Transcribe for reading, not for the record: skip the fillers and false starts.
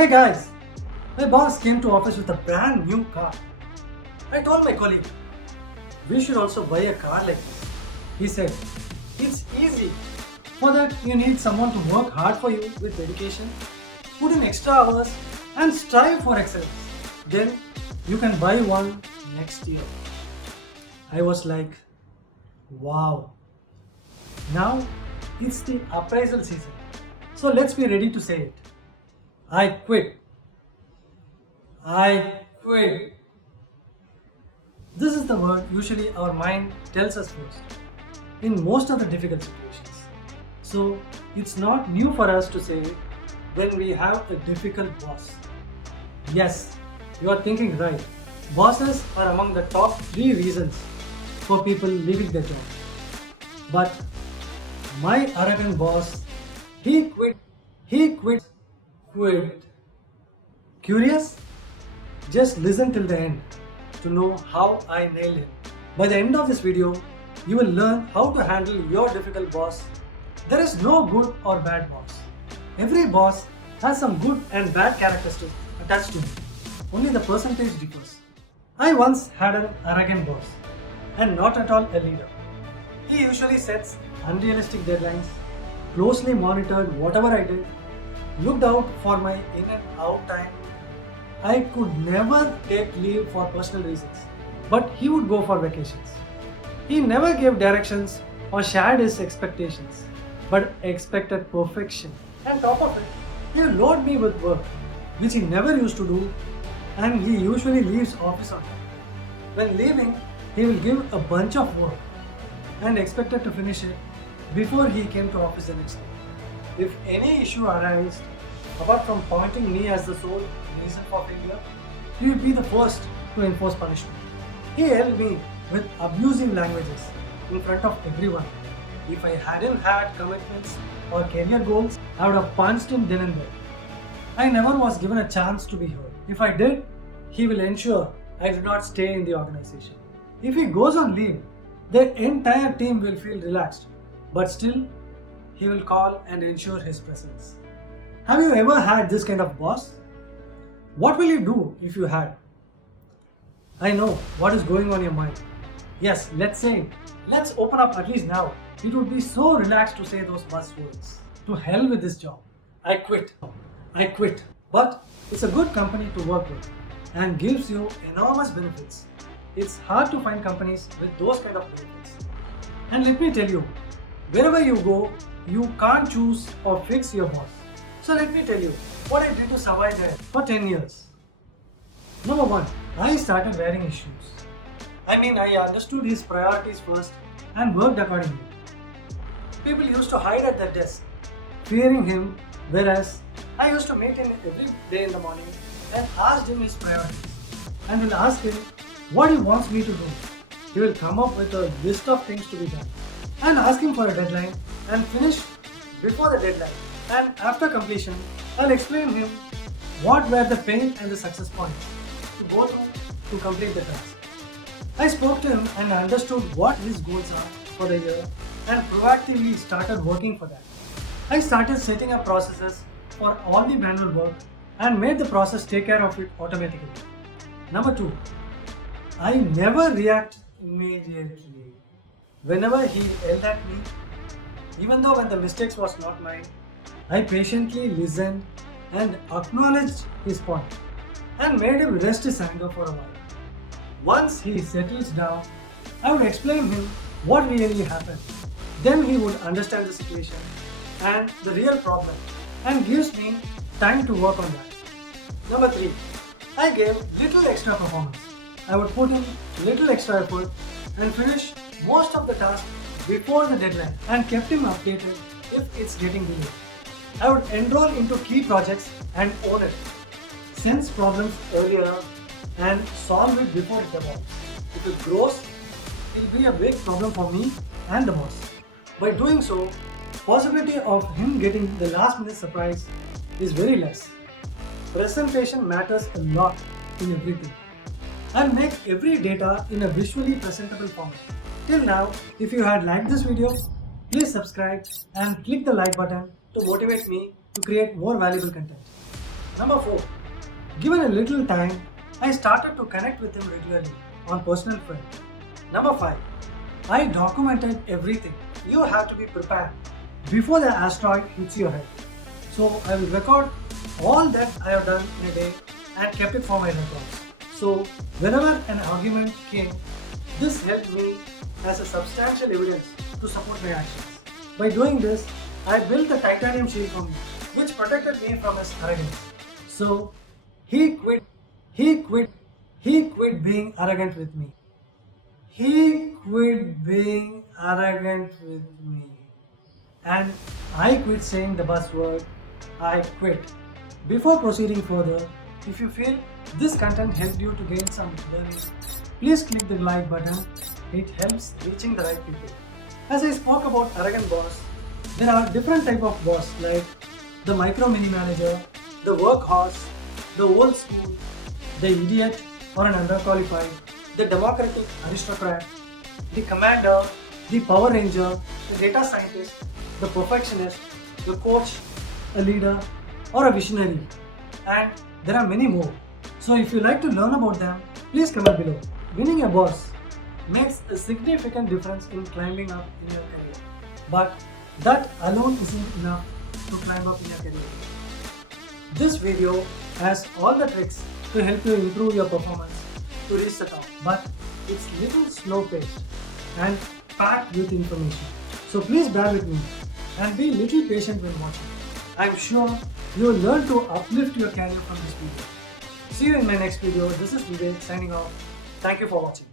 Hey guys, my boss came to office with a brand new car. I told my colleague, we should also buy a car like this. He said, it's easy. For that, you need someone to work hard for you with dedication, put in extra hours, and strive for excellence. Then you can buy one next year. I was like, wow. Now it's the appraisal season. So let's be ready to say it. I quit. I quit. This is the word usually our mind tells us first in most of the difficult situations. So it's not new for us to say it when we have a difficult boss. Yes, you are thinking right. Bosses are among the top 3 reasons for people leaving their job. But my arrogant boss, he quit. Quit. Curious? Just listen till the end to know how I nailed him. By the end of this video, you will learn how to handle your difficult boss. There is no good or bad boss. Every boss has some good and bad characteristics attached to him. Only the percentage differs. I once had an arrogant boss and not at all a leader. He usually sets unrealistic deadlines, closely monitored whatever I did, looked out for my in and out time. I could never take leave for personal reasons, but he would go for vacations. He never gave directions or shared his expectations, but expected perfection. And top of it, he would load me with work, which he never used to do, and he usually leaves office on time. When leaving, he will give a bunch of work and expected to finish it before he came to office the next day. If any issue arises, apart from pointing me as the sole reason for failure, he would be the first to enforce punishment. He held me with abusive languages in front of everyone. If I hadn't had commitments or career goals, I would have punched him then and there. I never was given a chance to be heard. If I did, he will ensure I do not stay in the organization. If he goes on leave, the entire team will feel relaxed, but still, he will call and ensure his presence. Have you ever had this kind of boss? What will you do if you had? I know what is going on in your mind. Yes, let's open up at least now. It would be so relaxed to say those buzzwords. To hell with this job. I quit. But it's a good company to work with and gives you enormous benefits. It's hard to find companies with those kind of benefits. And let me tell you, wherever you go, you can't choose or fix your boss. So let me tell you what I did to survive there for 10 years. Number 1, I started wearing his shoes. I understood his priorities first and worked accordingly. People used to hide at their desk, fearing him, whereas I used to meet him every day in the morning and asked him his priorities and will ask him what he wants me to do. He will come up with a list of things to be done and ask him for a deadline and finish before the deadline. And after completion, I'll explain him what were the pain and the success points to go through to complete the task. I spoke to him and understood what his goals are for the year and proactively started working for that. I started setting up processes for all the manual work and made the process take care of it automatically. Number 2, I never react immediately. Whenever he yelled at me, even though when the mistakes was not mine, I patiently listened and acknowledged his point and made him rest his anger for a while. Once he settles down, I would explain him what really happened. Then he would understand the situation and the real problem and gives me time to work on that. Number 3, I gave little extra performance. I would put in little extra effort and finish most of the tasks before the deadline and kept him updated if it's getting delayed. I would enroll into key projects and own it, sense problems earlier and solve it before it evolves. If it grows, it will be a big problem for me and the boss. By doing so, possibility of him getting the last minute surprise is very less. Presentation matters a lot in everything. I'll make every data in a visually presentable format. Till now, if you had liked this video, please subscribe and click the like button to motivate me to create more valuable content. Number 4. Given a little time, I started to connect with him regularly on personal front. Number 5. I documented everything. You have to be prepared before the asteroid hits your head. So I will record all that I have done in a day and kept it for my records. So whenever an argument came, this helped me as a substantial evidence to support my actions. By doing this, I built the titanium shield for me, which protected me from his arrogance. So he quit being arrogant with me. He quit being arrogant with me. And I quit saying the buzzword, I quit. Before proceeding further, if you feel this content helped you to gain some learning, please click the like button. It helps reaching the right people. As I spoke about arrogant boss, there are different type of boss like the micro mini manager, the workhorse, the old school, the idiot or an underqualified, the democratic aristocrat, the commander, the power ranger, the data scientist, the perfectionist, the coach, a leader or a visionary, and there are many more. So if you like to learn about them, please comment below. Winning a boss makes a significant difference in climbing up in your career, but that alone isn't enough to climb up in your career. This video has all the tricks to help you improve your performance to reach the top, but it's little slow paced and packed with information. So please bear with me and be little patient when watching. I'm sure you will learn to uplift your career from this video. See you in my next video. This is Vivek signing off. Thank you for watching.